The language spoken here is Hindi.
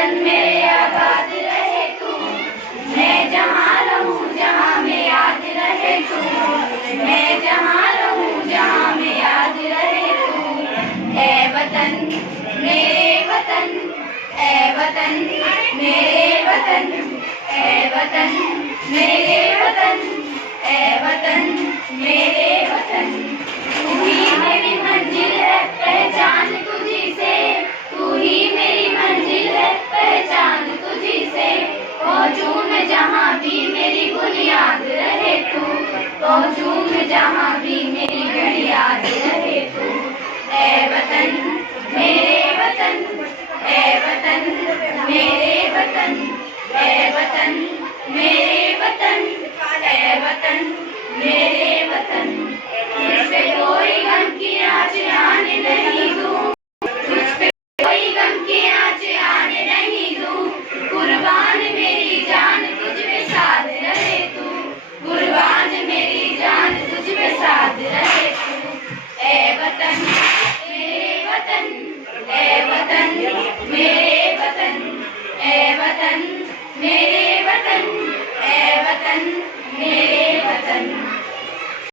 वतन मेरे आबाद रहे तू, मैं जहाँ रहूँ जहाँ में याद रहे तू, मैं जहाँ रहूँ जहाँ में याद रहे तू। ऐ वतन मेरे वतन, ऐ वतन मेरे वतन, ऐ वतन मेरे वतन, ऐ वतन मेरे वतन। तू ही मेरी मंजिल है पहचान तुझी से, तू ही मेरी मंजिल है पहचान तुझी से। पहुँचूं मैं जहाँ भी मेरी बुनियाद रहे तू, पहुँचूं मैं जहाँ भी मेरी बुनियाद रहे तू। ऐ वतन मेरे वतन, ऐ वतन मेरे वतन, ऐ वतन मेरे वतन, ऐ वतन मेरे वतन। तुझ पे कोई गम की आँच आने नहीं दूँ, तुझ पे कोई गम की आँच आने नहीं दूँ। कुर्बान मेरी जान तुझ पे साथ रहे तू, कुर्बान मेरी जान तुझ पे साथ रहे तू। ऐ वतन मेरे वतन, ऐ वतन मेरे वतन, ऐ वतन मेरे वतन, ऐ वतन मेरे वतन।